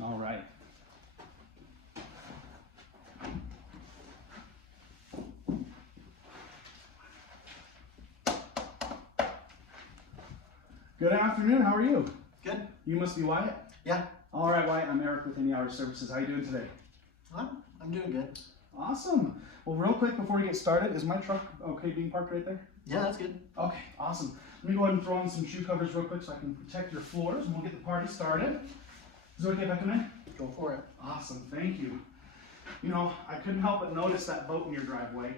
All right. Good afternoon. How are you? Good. You must be Wyatt? Yeah. All right, Wyatt. I'm Erik with Any Hour Services. How are you doing today? I'm doing good. Awesome. Well, real quick before we get started, is my truck okay being parked right there? Yeah, that's good. Okay, awesome. Let me go ahead and throw on some shoe covers real quick so I can protect your floors and we'll get the party started. Is it okay if I come in? Go for it. Awesome, thank you. You know, I couldn't help but notice that boat in your driveway.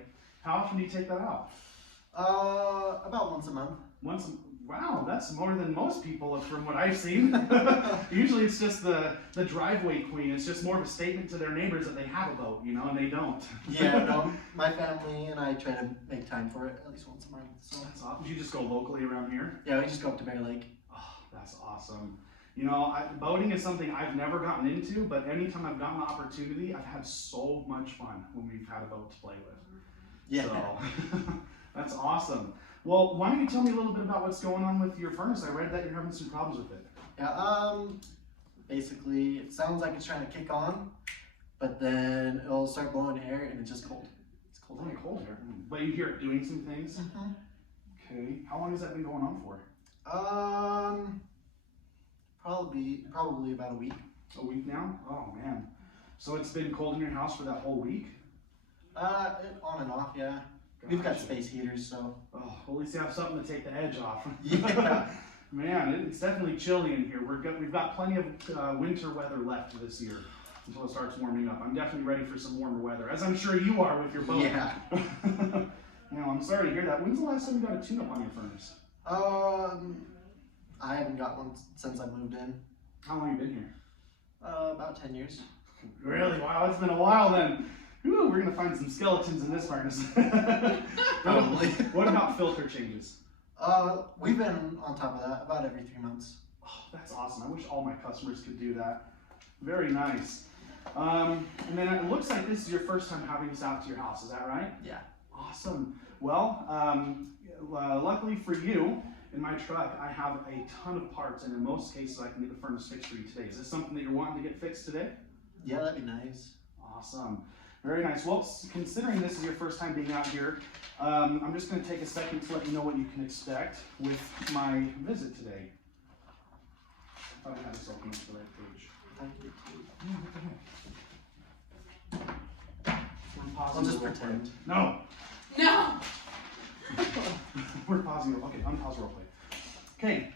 How often do you take that out? About once a month. Wow, that's more than most people from what I've seen. Usually it's just the driveway queen. It's just more of a statement to their neighbors that they have a boat, you know, and they don't. Yeah, no, my family and I try to make time for it at least once a month. So that's awesome. You just go locally around here? Yeah, we just go up to Bear Lake. Oh, that's awesome. You know, boating is something I've never gotten into, but anytime I've gotten the opportunity, I've had so much fun when we've had a boat to play with. Yeah. So, that's awesome. Well, why don't you tell me a little bit about what's going on with your furnace? I read that you're having some problems with it. Yeah, basically it sounds like it's trying to kick on, but then it'll start blowing air and it's just cold. It's cold air. Cold air. But you hear it doing some things? Mm-hmm. Okay. How long has that been going on for? Probably about a week. A week now? Oh man. So it's been cold in your house for that whole week? On and off, yeah. We've got space heaters, so. Oh, well, at least you have something to take the edge off. Yeah. Man, it's definitely chilly in here. We've got plenty of winter weather left this year until it starts warming up. I'm definitely ready for some warmer weather, as I'm sure you are with your boat. Yeah. You know, I'm sorry to hear that. When's the last time you got a tune-up on your furnace? I haven't got one since I moved in. How long have you been here? About 10 years. Really? Wow, it's been a while then. Ooh, we're gonna find some skeletons in this furnace. Probably. What about filter changes? We've been on top of that about every 3 months. Oh, that's awesome. I wish all my customers could do that. Very nice. And then it looks like this is your first time having this out to your house, is that right? Yeah. Awesome. Well, luckily for you, in my truck, I have a ton of parts, and in most cases, I can get the furnace fixed for you today. Is this something that you're wanting to get fixed today? Yeah, that'd be nice. Awesome. Very nice. Well, considering this is your first time being out here, I'm just going to take a second to let you know what you can expect with my visit today. I thought I had this open to the right page. I'll just pretend. No! No! We're pausing. Okay, unpause real quick. Okay,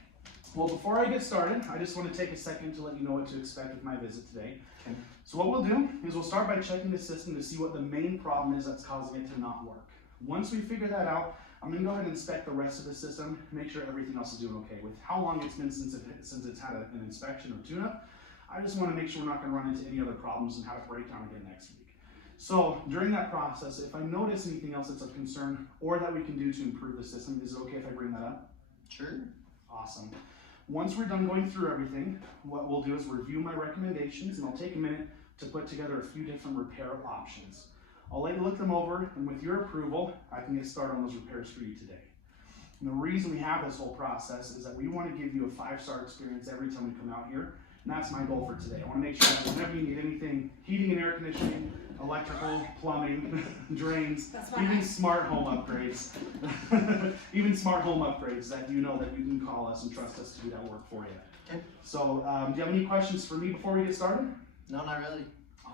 well, before I get started, I just want to take a second to let you know what to expect with my visit today. Okay. So what we'll do is we'll start by checking the system to see what the main problem is that's causing it to not work. Once we figure that out, I'm going to go ahead and inspect the rest of the system, make sure everything else is doing okay. With how long it's been since it's had an inspection or tune-up, I just want to make sure we're not going to run into any other problems and have a breakdown again next week. So during that process, if I notice anything else that's of concern or that we can do to improve the system, is it okay if I bring that up? Sure. Awesome. Once we're done going through everything, what we'll do is review my recommendations, and I'll take a minute to put together a few different repair options. I'll let you look them over, and with your approval, I can get started on those repairs for you today. And the reason we have this whole process is that we want to give you a 5-star experience every time we come out here, and that's my goal for today. I want to make sure that whenever you need anything, heating and air conditioning, electrical, plumbing, drains, even smart home upgrades, that you know that you can call us and trust us to do that work for you. Okay. So, do you have any questions for me before we get started? No, not really.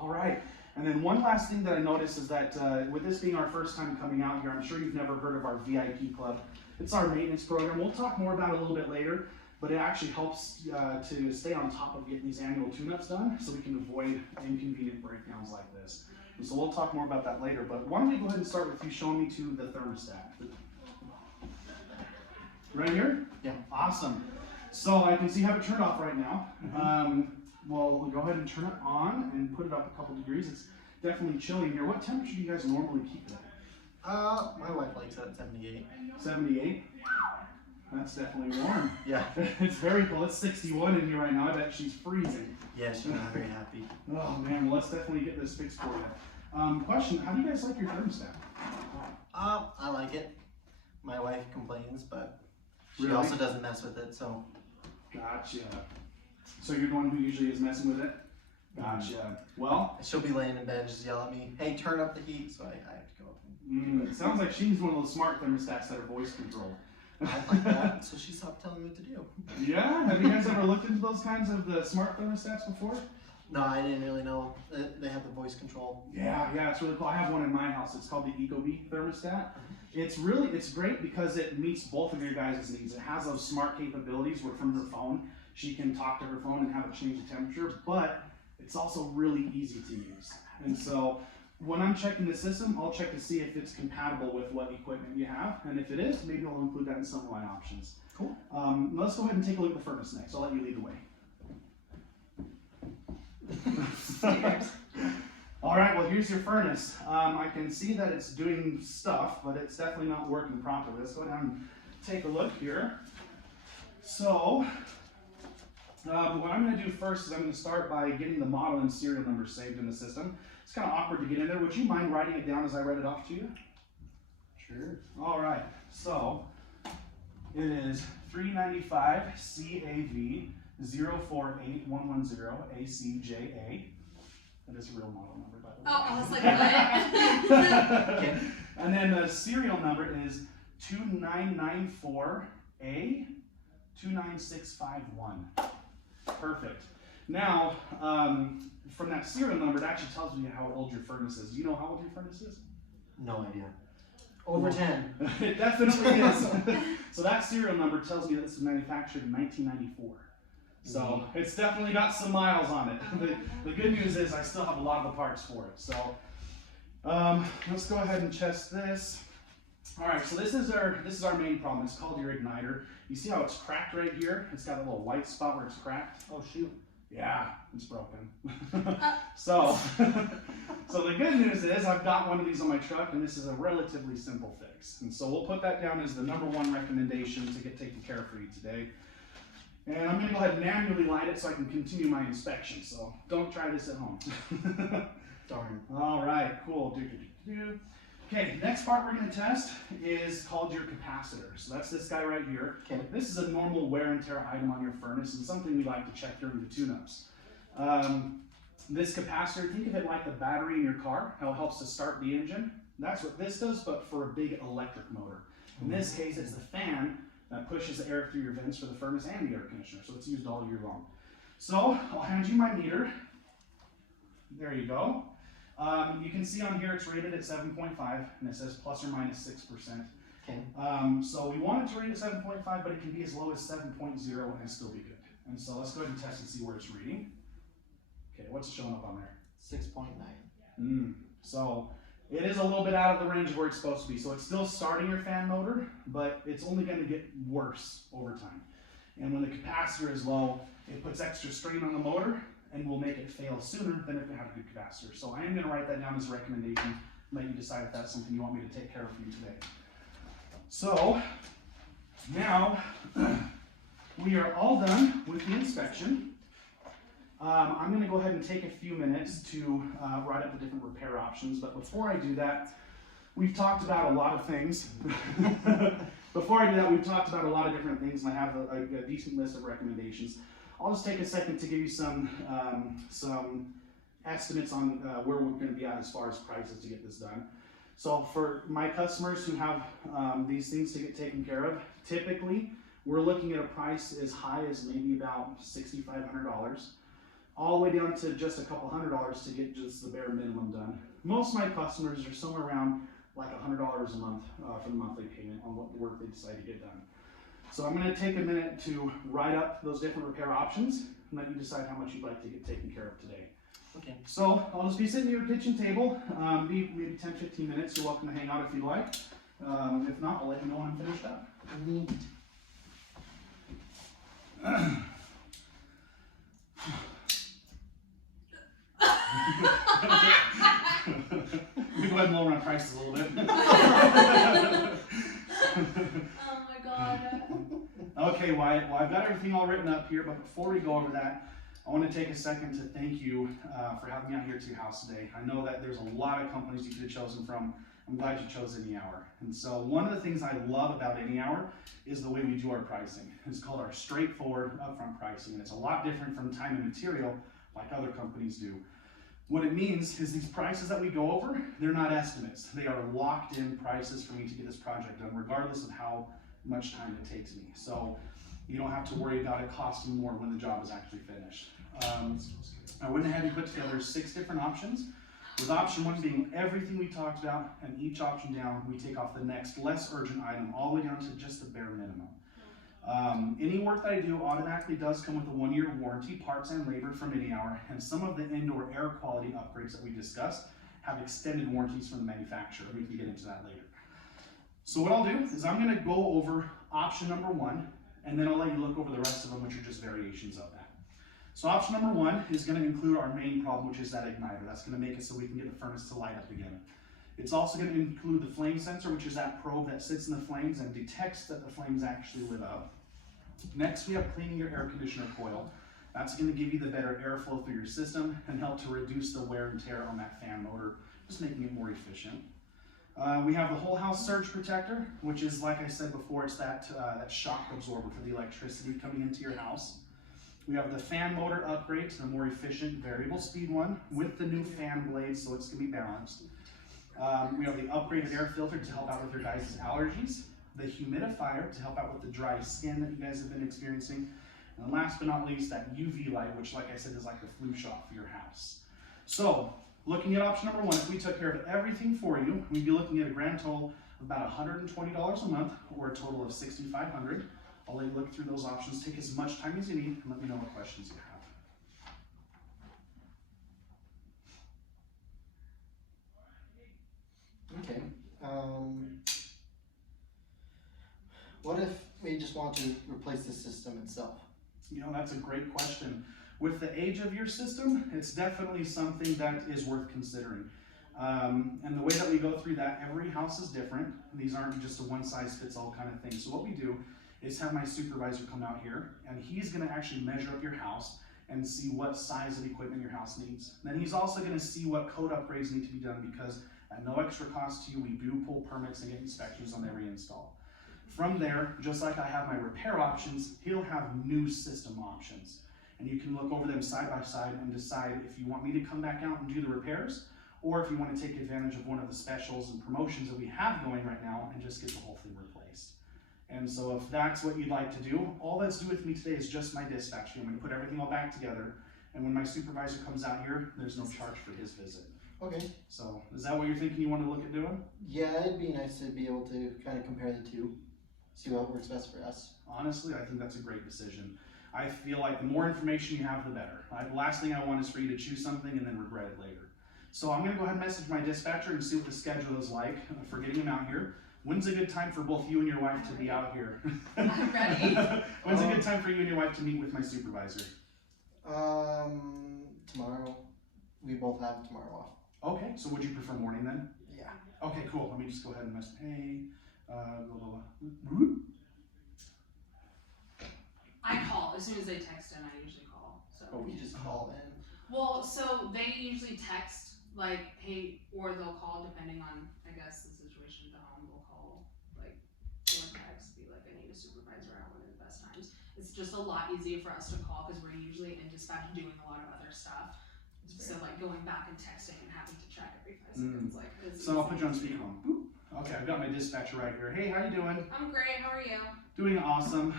All right. And then one last thing that I noticed is that with this being our first time coming out here, I'm sure you've never heard of our VIP Club. It's our maintenance program. We'll talk more about it a little bit later, but it actually helps to stay on top of getting these annual tune-ups done so we can avoid inconvenient breakdowns like this. And so we'll talk more about that later, but why don't we go ahead and start with you showing me to the thermostat. Right here? Yeah. Awesome. So I can see you have it turned off right now. Well, we'll go ahead and turn it on and put it up a couple degrees. It's definitely chilly in here. What temperature do you guys normally keep it at? My wife likes it at 78. 78? That's definitely warm. Yeah. It's very cold. It's 61 in here right now. I bet she's freezing. Yeah, she's not very happy. Oh man, well, let's definitely get this fixed for you. Question, how do you guys like your thermostat? I like it. My wife complains, but she Really? also doesn't mess with it, so. Gotcha. So you're the one who usually is messing with it? Gotcha. Well, She'll be laying in bed and just yell at me, hey, turn up the heat, so I have to go up and it sounds like she's one of those smart thermostats that are voice controlled. I like that, so she stopped telling me what to do. Yeah? Have you guys ever looked into those kinds of the smart thermostats before? No, I didn't really know that they have the voice control. Yeah, it's really cool. I have one in my house. It's called the Ecobee thermostat. It's great because it meets both of your guys' needs. It has those smart capabilities where from her phone, she can talk to her phone and have it change the temperature, but it's also really easy to use. And so when I'm checking the system, I'll check to see if it's compatible with what equipment you have. And if it is, maybe I'll include that in some of my options. Cool. Let's go ahead and take a look at the furnace next. I'll let you lead the way. All right, well, here's your furnace. I can see that it's doing stuff, but it's definitely not working properly. Let's go down and take a look here. So, what I'm going to do first is I'm going to start by getting the model and serial number saved in the system. It's kind of awkward to get in there. Would you mind writing it down as I read it off to you? Sure. All right, so it is 395 CAV 048110 ACJA. That is a real model number, by the way. Oh, I was like, what? Okay. And then the serial number is 2994A 29651. Perfect. Now, from that serial number, it actually tells me how old your furnace is. Do you know how old your furnace is? No idea. Over 10. It definitely is. So that serial number tells me that this was manufactured in 1994. So it's definitely got some miles on it. The good news is I still have a lot of the parts for it. So let's go ahead and test this. All right, so this is our main problem. It's called your igniter. You see how it's cracked right here? It's got a little white spot where it's cracked. Oh shoot. Yeah, it's broken. So the good news is I've got one of these on my truck, and this is a relatively simple fix. And so we'll put that down as the #1 recommendation to get taken care of for you today. And I'm going to go ahead and manually light it so I can continue my inspection. So don't try this at home. Darn. All right, cool. Okay, next part we're going to test is called your capacitor. So that's this guy right here. Okay. This is a normal wear and tear item on your furnace and something we like to check during the tune-ups. This capacitor, think of it like the battery in your car, how it helps to start the engine. That's what this does, but for a big electric motor. In this case, it's the fan that pushes the air through your vents for the furnace and the air conditioner, so it's used all year long. So I'll hand you my meter. There you go. You can see on here it's rated at 7.5, and it says plus or minus 6%. Okay. So we want it to rate at 7.5, but it can be as low as 7.0 and still be good. And so let's go ahead and test and see where it's reading. Okay, what's showing up on there? 6.9. So it is a little bit out of the range of where it's supposed to be. So it's still starting your fan motor, but it's only going to get worse over time. And when the capacitor is low, it puts extra strain on the motor and will make it fail sooner than if it had a good capacitor. So I am going to write that down as a recommendation and let you decide if that's something you want me to take care of for you today. So now we are all done with the inspection. I'm going to go ahead and take a few minutes to write up the different repair options, but before I do that, we've talked about a lot of things. Before I do that, we've talked about a lot of different things, and I have a decent list of recommendations. I'll just take a second to give you some estimates on where we're going to be at as far as prices to get this done. So for my customers who have these things to get taken care of, typically we're looking at a price as high as maybe about $6,500. All the way down to just a couple $100 to get just the bare minimum done. Most of my customers are somewhere around like $100 a month for the monthly payment on what work they decide to get done. So I'm going to take a minute to write up those different repair options and let you decide how much you'd like to get taken care of today. Okay. So I'll just be sitting at your kitchen table, be maybe 10-15 minutes. You're welcome to hang out if you'd like. If not, I'll let you know when I'm finished up. Neat. We go ahead and lower our prices a little bit. Oh my god. Okay, Wyatt, well, I've got everything all written up here, but before we go over that, I want to take a second to thank you for having me out here to your house today. I know that there's a lot of companies you could have chosen from. I'm glad you chose Any Hour. And so one of the things I love about Any Hour is the way we do our pricing. It's called our straightforward upfront pricing, and it's a lot different from time and material, like other companies do. What it means is these prices that we go over, they're not estimates. They are locked in prices for me to get this project done, regardless of how much time it takes me. So you don't have to worry about it costing more when the job is actually finished. I went ahead and put together 6 different options, with option 1 being everything we talked about, and each option down, we take off the next less urgent item all the way down to just the bare minimum. Any work that I do automatically does come with a 1-year warranty, parts and labor from AnyHour, and some of the indoor air quality upgrades that we discussed have extended warranties from the manufacturer. We can get into that later. So what I'll do is I'm going to go over option number 1, and then I'll let you look over the rest of them, which are just variations of that. So option number 1 is going to include our main problem, which is that igniter. That's going to make it so we can get the furnace to light up again. It's also going to include the flame sensor, which is that probe that sits in the flames and detects that the flames actually lit up. Next, we have cleaning your air conditioner coil. That's going to give you the better airflow through your system and help to reduce the wear and tear on that fan motor, just making it more efficient. We have the whole house surge protector, which is, like I said before, it's that shock absorber for the electricity coming into your house. We have the fan motor upgrade to the more efficient variable speed one with the new fan blades, so it's going to be balanced. We have the upgraded air filter to help out with your guys' allergies, the humidifier to help out with the dry skin that you guys have been experiencing, and last but not least, that UV light, which, like I said, is like the flu shot for your house. So, looking at option number 1, if we took care of everything for you, we'd be looking at a grand total of about $120 a month, or a total of $6,500. I'll let you look through those options, take as much time as you need, and let me know what questions you have. Okay. What if we just want to replace the system itself? You know, that's a great question. With the age of your system, it's definitely something that is worth considering. And the way that we go through that, every house is different. These aren't just a one-size-fits-all kind of thing. So what we do is have my supervisor come out here, and he's going to actually measure up your house and see what size of equipment your house needs. Then he's also going to see what code upgrades need to be done, because at no extra cost to you, we do pull permits and get inspections on every install. From there, just like I have my repair options, he'll have new system options. And you can look over them side by side and decide if you want me to come back out and do the repairs, or if you want to take advantage of one of the specials and promotions that we have going right now and just get the whole thing replaced. And so if that's what you'd like to do, all that's due with me today is just my dispatch fee. I'm going to put everything all back together, and when my supervisor comes out here, there's no charge for his visit. Okay. So is that what you're thinking you want to look at doing? Yeah, it'd be nice to be able to kind of compare the two, see what works best for us. Honestly, I think that's a great decision. I feel like the more information you have, the better. The last thing I want is for you to choose something and then regret it later. So I'm going to go ahead and message my dispatcher and see what the schedule is like for getting him out here. When's a good time for both you and your wife to be out here? I'm ready. When's a good time for you and your wife to meet with my supervisor? Tomorrow. We both have tomorrow off. Okay, so would you prefer morning then? Yeah. Okay, cool. Let me just go ahead and message. Hey, blah, blah, blah. I call as soon as they text in. I usually call. So. But we just call in. Well, so they usually text like, hey, or they'll call depending on, I guess, the situation at the home. They'll call like or text, be like, I need a supervisor out one of the best times. It's just a lot easier for us to call because we're usually in dispatch doing a lot of other stuff. So like going back and texting and having to check every 5 seconds, like. So I'll put you on speakerphone. Boop. Okay, I've got my dispatcher right here. Hey, how you doing? I'm great. How are you? Doing awesome.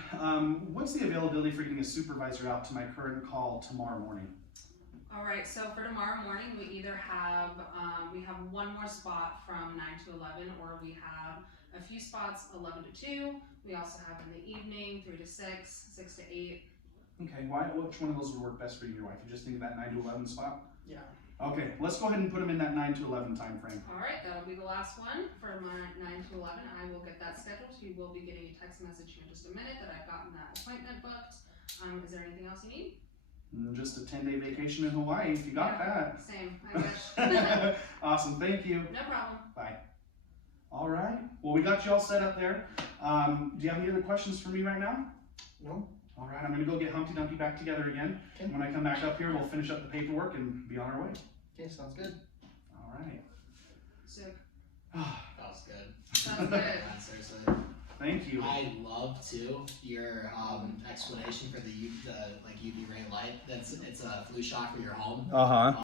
What's the availability for getting a supervisor out to my current call tomorrow morning? All right. So for tomorrow morning, we either have we have one more spot from 9 to 11, or we have a few spots 11 to 2. We also have in the evening 3 to 6, 6 to 8. Okay. Which one of those would work best for you and your wife? You just think of that 9 to 11 spot? Yeah. Okay, let's go ahead and put them in that 9 to 11 time frame. All right, that'll be the last one for my 9 to 11. I will get that scheduled. You will be getting a text message in just a minute that I've gotten that appointment booked. Is there anything else you need? Just a 10-day vacation in Hawaii, if you got that. Same, I wish. Awesome, thank you. No problem. Bye. All right, well, we got you all set up there. Do you have any other questions for me right now? No. All right, I'm gonna go get Humpty Dumpty back together again. Okay. When I come back up here, we'll finish up the paperwork and be on our way. Okay, sounds good. All right. Sick. That was good. Sounds good. Yeah, seriously. Thank you. I love too your explanation for the like UV ray light. It's a flu shot for your home. Uh huh.